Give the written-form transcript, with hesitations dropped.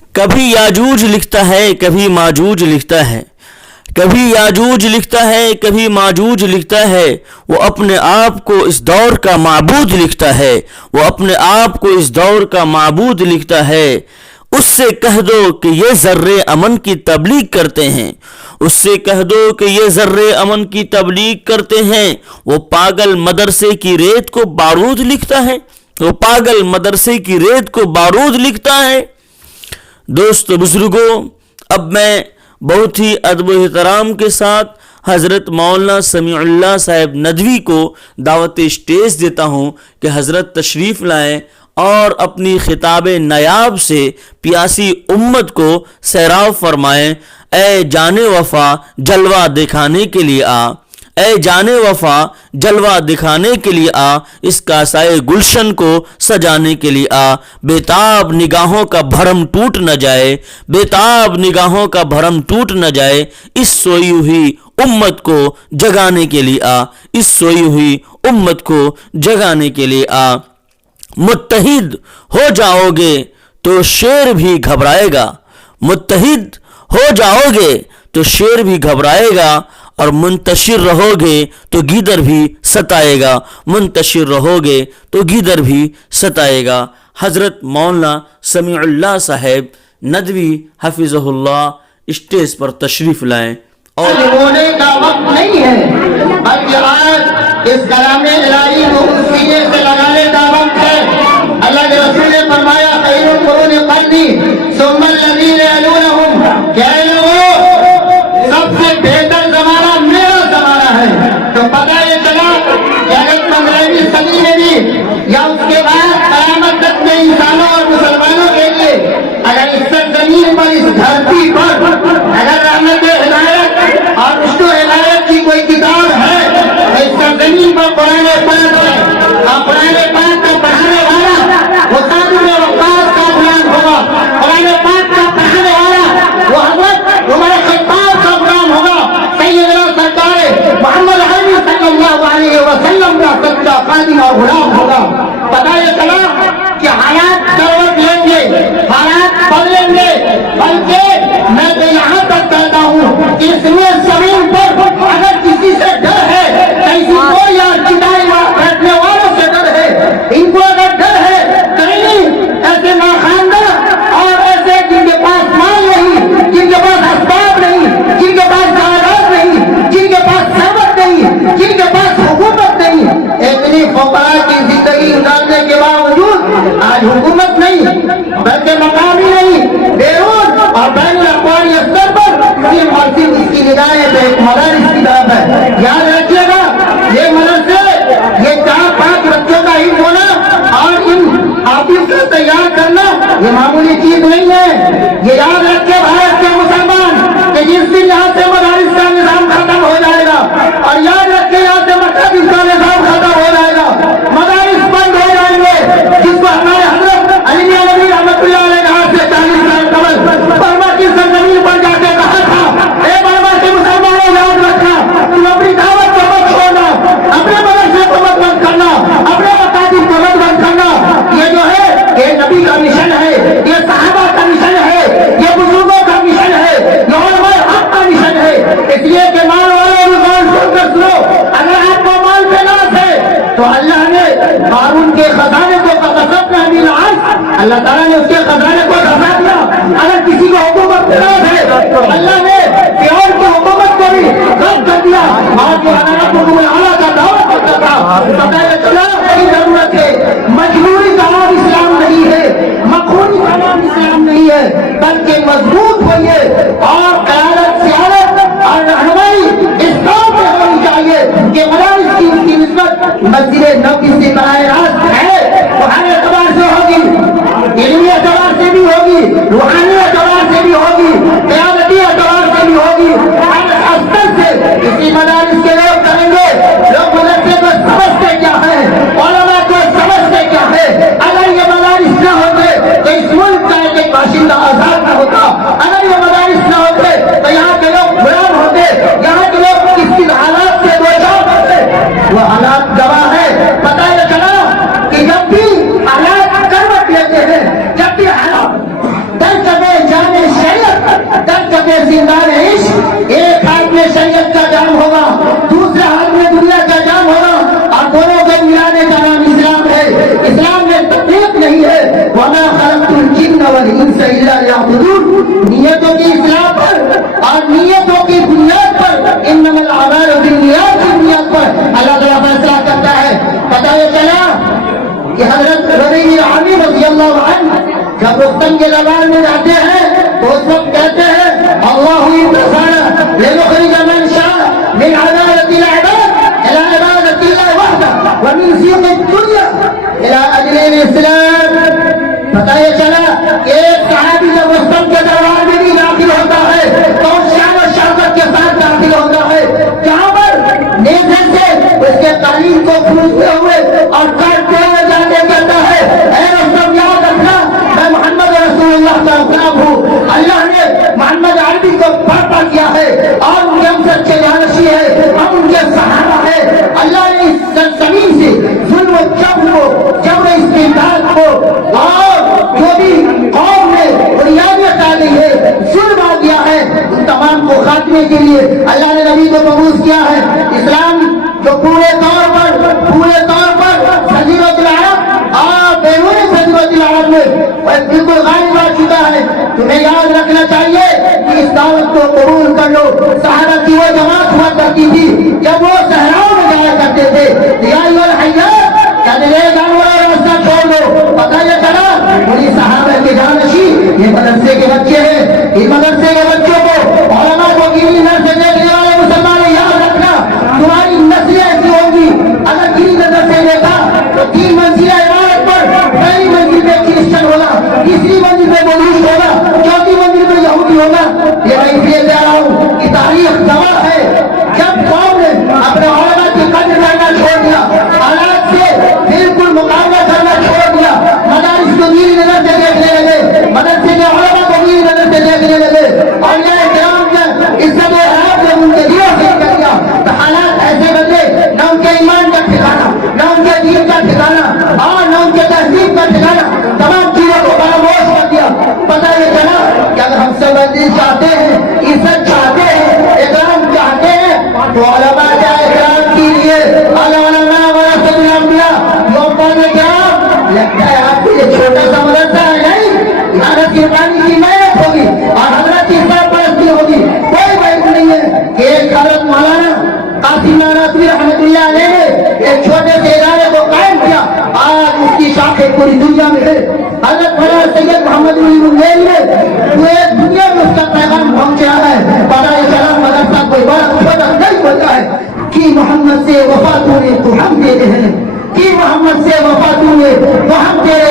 کبھی یاجوج لکھتا ہے کبھی ماجوج لکھتا ہے، کبھی یاجوج لکھتا ہے کبھی ماجوج لکھتا ہے، وہ اپنے آپ کو اس دور کا معبود لکھتا ہے، وہ اپنے آپ کو اس دور کا معبود لکھتا ہے۔ اس سے کہہ دو کہ یہ ذرے امن کی تبلیغ کرتے ہیں، اس سے کہہ دو کہ یہ ذرے امن کی تبلیغ کرتے ہیں، وہ پاگل مدرسے کی ریت کو بارود لکھتا ہے، وہ پاگل مدرسے کی ریت کو بارود لکھتا ہے۔ دوست بزرگوں، اب میں بہت ہی ادب و احترام کے ساتھ حضرت مولانا سمیع اللہ صاحب ندوی کو دعوت اسٹیج دیتا ہوں کہ حضرت تشریف لائیں اور اپنی خطاب نایاب سے پیاسی امت کو سیراب فرمائیں۔ اے جان وفا جلوہ دکھانے کے لیے آ، اے جان وفا جلوہ دکھانے کے لیے آ، اس کا سائے گلشن کو سجانے کے لیے آ، بےتاب نگاہوں کا بھرم ٹوٹ نہ جائے، بےتاب نگاہوں کا بھرم ٹوٹ نہ جائے، اس سوئی ہوئی امت کو جگانے کے لیے آ، اس سوئی ہوئی امت کو جگانے کے لیے آ۔ متحد ہو جاؤ گے تو شیر بھی گھبرائے گا، متحد ہو جاؤ گے تو شیر بھی گھبرائے گا، اور منتشر رہو گے تو گیدڑ بھی ستائے گا، منتشر رہو گے تو گیدڑ بھی ستائے گا۔ حضرت مولانا سمیع اللہ صاحب ندوی حفظہ اللہ اسٹیج پر تشریف لائیں۔ اور ہونے کا وقت نہیں ہے، بلکہ آج اس کلام الہی کو سینے سے لگانے کا وقت ہے۔ اللہ کے رسول نے فرمایا خیر القرون قرنی ثم الذین یلونہم، کہ اے لوگوں سب سے بہتر زمانہ میرا زمانہ ہے۔ تو پتہ یہ چلا کہ اگر 15ویں صدی میں بھی یا اس کے بعد قیامت تک میں انسانوں اور مسلمانوں کے لیے اگر اس سرزمین پر، اس دھرتی پر اگر رحمت ہدایت اور رشد و ہدایت کی کوئی کتاب ہے تو اس سرزمین پر قرآن پاک ہے۔ اور قرآن پاک کا پڑھانے والا وہ سعد بن وقاص کا غلام ہوگا، قرآن پاک کا پڑھانے والا وہ حضرت عمر خطاب کا غلام ہوگا، سیدنا سرکار محمد عربی صلی اللہ علیہ وسلم کا سچا خادم اور غلام ہوگا۔ پتہ یہ چلا کہ حالات کروٹ لیں گے، حالات بدلیں گے، بلکہ میں تو یہاں تک کہتا ہوں کہ اس میں زمین پر اگر کسی سے ڈر ہے، کسی کو یا چٹائی بیٹھنے والوں سے ڈر ہے، ان کو اگر ڈر ہے تو ایسے ناخواندہ اور ایسے جن کے پاس مال نہیں، جن کے پاس اسباب نہیں، جن کے پاس جائیداد نہیں، جن کے پاس ثروت نہیں، جن کے پاس حکومت نہیں، اتنی فقراء کی زندگی گزارنے کے باوجود آج حکومت نہیں بلکہ مقامی نہیں، بیرون اور بین الاقوامی سطح پر صرف اور صرف اس کی نگاہیں پہ ایک مدارس کی طرف ہے۔ یاد رکھیے گا یہ مدرسے، یہ 4-5 بچوں کا ہی ہونا اور ان حافظ کو تیار کرنا یہ معمولی چیز نہیں ہے۔ یہ یاد رکھے بھارت کے مسلمان کہ جس دن یہاں سے مدارس کا نظام ختم ہو جائے گا، اور یاد رکھے یہاں سے مکتب کا نظام ختم ہو جائے گا، مدارس بند ہو جائیں گے، جس کو ہمارے حضرت علی میاں نبی رحمۃ اللہ علیہ نے آج سے 40 سال قبل برما کی سرزمین پر جا کے کہا تھا، اے برما کے مسلمانوں یاد رکھنا، تم اپنی دعوت کو مت چھوڑنا، اپنے مدرسے کو مت بند کرنا، اپنے مکاتب کو مت بند کرنا۔ یہ جو ہے یہ نبی کا مشن ہے، یہ صحابہ کا مشن ہے، یہ بزرگوں کا مشن ہے، یہ علماء حق کا مشن ہے۔ اس لیے کہ مال والے رضوان سن کر سنو، اگر آپ کو مال پہ ناز ہے تو اللہ نے قارون کے خزانے کو قصبنا من الارض، اللہ تعالیٰ نے اس کے خزانے کو دھسا دیا۔ اگر کسی کو حکومت پہ ناز ہے تو اللہ نے فرعون کی حکومت کو بھی ضبط کر دیا، اور جو حضرت اعلیٰ کا دعوت کرتا تھا۔ پتہ یہ چلا بڑی ضرورت ہے، مجبوری کا نام اسلام نہیں ہے، مخونی کا نام اسلام نہیں ہے، بلکہ مضبوط ہوئیے اور قیادت سیادت اور رہنمائی اس قوم میں ہونی چاہیے کہ مدارس کی اس کی نسبت مسجد نبوی سے براہ راست ہے، وہ ہر اعتبار سے ہوگی، علمی اعتبار سے بھی ہوگی، روحانی اعتبار سے بھی ہوگی، قیادتی اعتبار سے بھی ہوگی، ہر استر سے اسی مدارس کے لوگ کریں گے۔ لوگ مدرسے کو سمجھتے کیا ہے، علماء کو سمجھتے کیا ہے۔ اگر یہ مدارس نہ ہوتے تو اس ملک کا ایک باشندہ آزاد نہ ہوتا، اگر یہ مدارس نہ ہوتے تو یہاں کے لوگ غلام ہوتے، یہاں کے لوگ کس حالات سے دوچار ہوتے۔ وہ حالات گواہ ہے۔ پتہ یہ چلا کہ جب بھی حالات کروٹ لیتے ہیں، جب بھی حالات درجہ کے زندان عشق، ایک ہاتھ میں شریعت کا جام ہوگا، دوسرے ہاتھ میں دنیا کا جام ہوگا، اور دونوں کو ملانے کا نام اسلام ہے۔ اسلام میں تفریق نہیں ہے۔ وَمَا خَلَقْتُ الْجِنَّ وَالْإِنسَ إِلَّا لِيَعْبُدُونِ، نیتوں کی اصلاح پر اور نیتوں کی بنیاد پر، انما الاعمال بالنیات کی بنیاد پر اللہ تعالیٰ فیصلہ کرتا ہے۔ پتہ یہ چلا کہ حضرت ربیع عامر رضی اللہ عنہ جب رستم کے دربار میں جاتے ہیں تو اس وقت کہتے ہیں اللہ انتصر لنخرج من شاء من عبادة العباد الى عبادة الله وحده ومن زيغ الدنيا الى اجل الاسلام۔ پتہ یہ چلا کہ ایک صحابی جب رستم کے دربار میں بھی داخل ہوتا ہے تو شان و شوکت کے ساتھ داخل ہوتا ہے، جہاں پر نیزے سے اس کے قالین کو کھوجتے ہوئے اور کاٹتے ہوئے جاتے کہتا ہے اے رستم یاد رکھنا میں محمد رسول اللہ کا غلام ہوں، اللہ نے محمد عربی کو برپا کیا ہے اور ان کے ہم سچے جانشی ہے، ہم ان کے سہارا ہے۔ اللہ نے اس زمین سے ظلم و جبر استبداد کو اور جو بھی قوم نے بنیادیں ڈالی ہے، ظلم آ گیا ہے، ان تمام کو خاتمے کے لیے اللہ نے نبی کو مبعوث کیا ہے۔ اسلام جو پورے طور پر جزیرۃ العرب اور بیرون جزیرۃ العرب میں بالکل غالب آ چکا ہے۔ تمہیں یاد رکھنا چاہیے کہ اس دعوت کو قبول کر لو۔ صحابہ کی وہ جماعت ہوا کرتی تھی جب وہ صحراؤں میں جایا کرتے تھے، یا ایھا الحیات کہتے تھے جانور راستہ چھوڑ دو۔ پتہ یہ چلا وہی صحابہ کے جانشی یہ مدرسے کے بچے ہیں۔ اس مدرسے کے بچوں کو علماء کو گیلی نظر سے دیکھنے والے مسلمان یاد رکھنا تمہاری نسلیں ایسی ہوگی۔ اگر گیلی نظر سے دیکھا تو 3 منزلہ عمارت پر پہلی منزل پہ کرسچن ہوگا، تیسری منزل پہ بودھسٹ ہوگا، چوتھی منزل پہ یہودی ہوگا۔ یہ میں اس لیے کہہ رہا ہوں کہ تاریخ گواہ ہے جب قوم نے اپنے علماء کی قدر کرنا چھوڑ دیا، حالات سے بالکل مقابلہ کرنا چھوڑ دیا، مدارس کو گیلی نظر سے دیکھنے لگے، مدرسے کے علماء کو گیلی نظر سے دیکھنے لگے، اور یہ کرام کا عزت و حیات جب ان کے دلوں سے نکل گیا تو حالات ایسے بدلے، نہ ان کے ایمان کا ٹھکانا، نہ ان کے دین کا ٹھکانا اور نہ ان کے تہذیب کا ٹھکانا، تمام چیزوں کو فراموش کر دیا۔ پتہ یہ چلا کہ اگر ہم سب چاہتے ہیں، عزت چاہتے ہیں، اکرام چاہتے ہیں تو علماء کا اکرام کیجیے۔ العلماء ورثۃ الانبیاء، لوگوں نے کیا لگتا ہے آپ کو یہ چھوٹا سا مدرسہ ہے؟ نہیں، حضرت کی پانی کی محنت ہوگی اور حضرت کی سرپرستی ہوگی، کوئی بحث نہیں ہے کہ ایک حضرت مولانا قاسم نانوتوی رحمۃ اللہ علیہ نے ایک چھوٹے سے ادارے کو قائم کیا، آج اس کی شاخیں پوری دنیا میں ہے۔ حضرت مولانا سید محمد المیل نے پورے دنیا میں اس کا پیغام پہنچا ہے۔ پتہ یہ چلا مدرسہ کوئی بڑا چھوٹا نہیں ہوتا ہے کہ محمد سے وفا تو نے تو ہم دیتے ہیں، کہ محمد سے وفا تو نے تو ہم تیرے